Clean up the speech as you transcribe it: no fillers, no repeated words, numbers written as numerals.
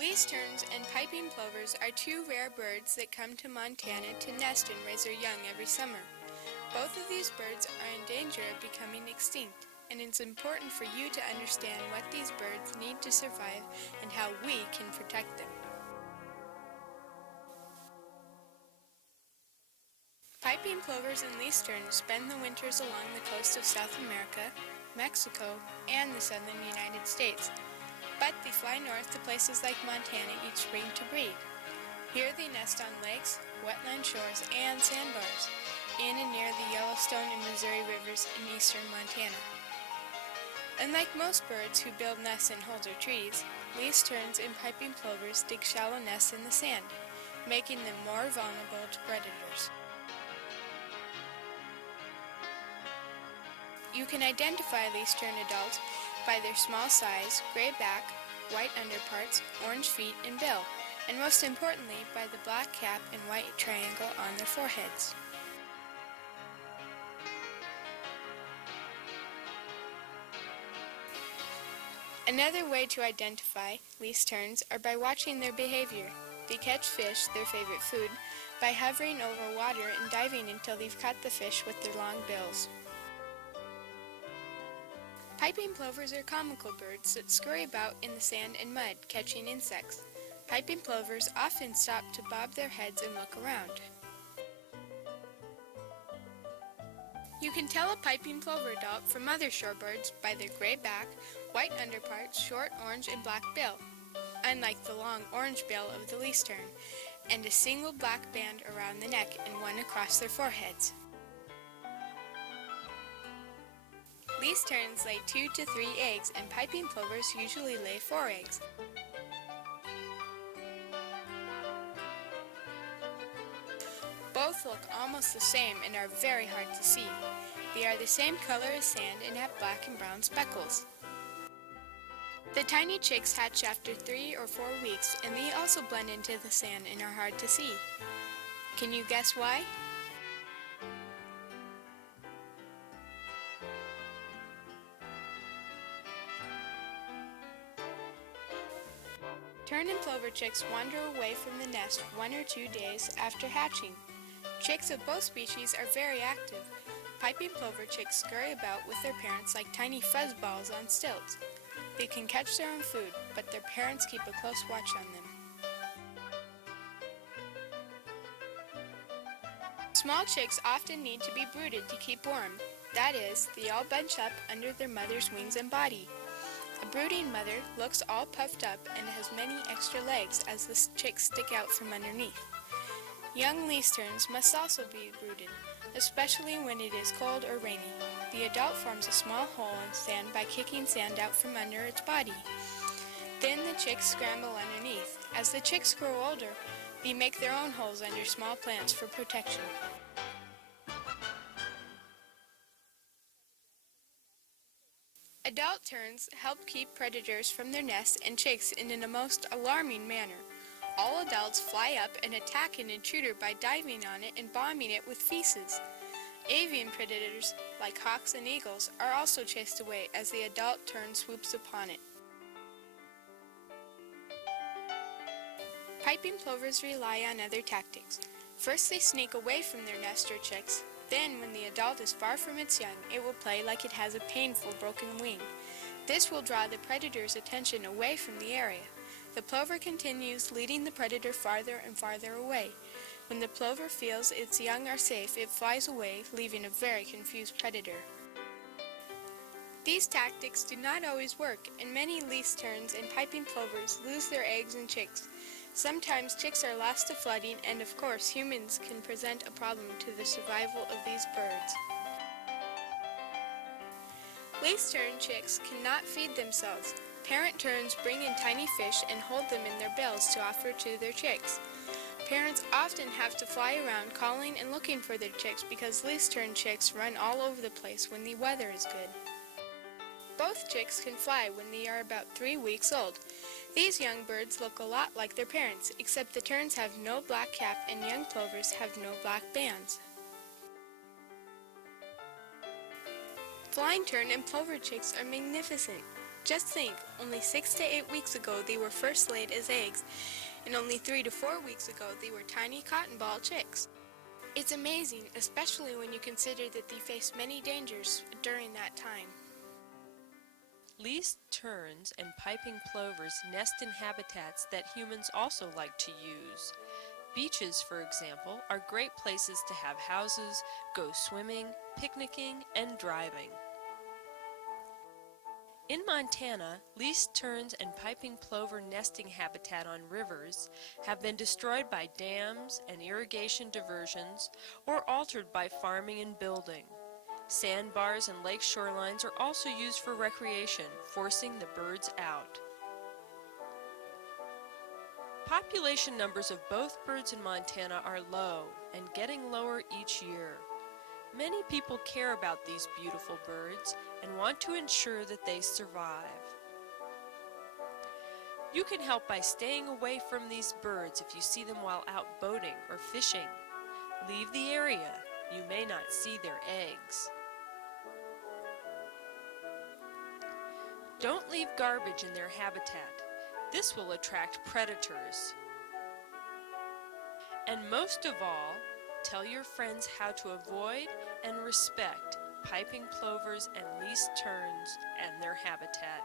Least terns and piping plovers are two rare birds that come to Montana to nest and raise their young every summer. Both of these birds are in danger of becoming extinct, and it's important for you to understand what these birds need to survive and how we can protect them. Piping plovers and least terns spend the winters along the coast of South America, Mexico, and the southern United States, but they fly north to places like Montana each spring to breed. Here they nest on lakes, wetland shores, and sandbars, in and near the Yellowstone and Missouri rivers in eastern Montana. Unlike most birds who build nests in holes or trees, least terns and piping plovers dig shallow nests in the sand, making them more vulnerable to predators. You can identify least tern adults by their small size, gray back, white underparts, orange feet and bill, and most importantly by the black cap and white triangle on their foreheads. Another way to identify least terns are by watching their behavior. They catch fish, their favorite food, by hovering over water and diving until they've caught the fish with their long bills. Piping plovers are comical birds that scurry about in the sand and mud, catching insects. Piping plovers often stop to bob their heads and look around. You can tell a piping plover adult from other shorebirds by their gray back, white underparts, short orange and black bill, unlike the long orange bill of the least tern, and a single black band around the neck and one across their foreheads. Least terns lay 2 to 3 eggs, and piping plovers usually lay 4 eggs. Both look almost the same and are very hard to see. They are the same color as sand and have black and brown speckles. The tiny chicks hatch after 3 or 4 weeks, and they also blend into the sand and are hard to see. Can you guess why? Tern and plover chicks wander away from the nest 1 or 2 days after hatching. Chicks of both species are very active. Piping plover chicks scurry about with their parents like tiny fuzzballs on stilts. They can catch their own food, but their parents keep a close watch on them. Small chicks often need to be brooded to keep warm. That is, they all bunch up under their mother's wings and body. A brooding mother looks all puffed up and has many extra legs as the chicks stick out from underneath. Young least terns must also be brooded, especially when it is cold or rainy. The adult forms a small hole in sand by kicking sand out from under its body. Then the chicks scramble underneath. As the chicks grow older, they make their own holes under small plants for protection. Adult terns help keep predators from their nests and chicks in a most alarming manner. All adults fly up and attack an intruder by diving on it and bombing it with feces. Avian predators, like hawks and eagles, are also chased away as the adult tern swoops upon it. Piping plovers rely on other tactics. First, they sneak away from their nest or chicks. Then, when the adult is far from its young, it will play like it has a painful broken wing. This will draw the predator's attention away from the area. The plover continues, leading the predator farther and farther away. When the plover feels its young are safe, it flies away, leaving a very confused predator. These tactics do not always work, and many least terns and piping plovers lose their eggs and chicks. Sometimes chicks are lost to flooding, and of course humans can present a problem to the survival of these birds. Least tern chicks cannot feed themselves. Parent terns bring in tiny fish and hold them in their bills to offer to their chicks. Parents often have to fly around calling and looking for their chicks because least tern chicks run all over the place when the weather is good. Both chicks can fly when they are about 3 weeks old. These young birds look a lot like their parents, except the terns have no black cap and young plovers have no black bands. Flying tern and plover chicks are magnificent. Just think, only 6 to 8 weeks ago they were first laid as eggs, and only 3 to 4 weeks ago they were tiny cotton ball chicks. It's amazing, especially when you consider that they face many dangers during that time. Least terns and piping plovers nest in habitats that humans also like to use. Beaches, for example, are great places to have houses, go swimming, picnicking, and driving. In Montana, least terns and piping plover nesting habitat on rivers have been destroyed by dams and irrigation diversions or altered by farming and building. Sandbars and lake shorelines are also used for recreation, forcing the birds out. Population numbers of both birds in Montana are low and getting lower each year. Many people care about these beautiful birds and want to ensure that they survive. You can help by staying away from these birds if you see them while out boating or fishing. Leave the area. You may not see their eggs. Don't leave garbage in their habitat. This will attract predators. And most of all, tell your friends how to avoid and respect piping plovers and least terns and their habitat.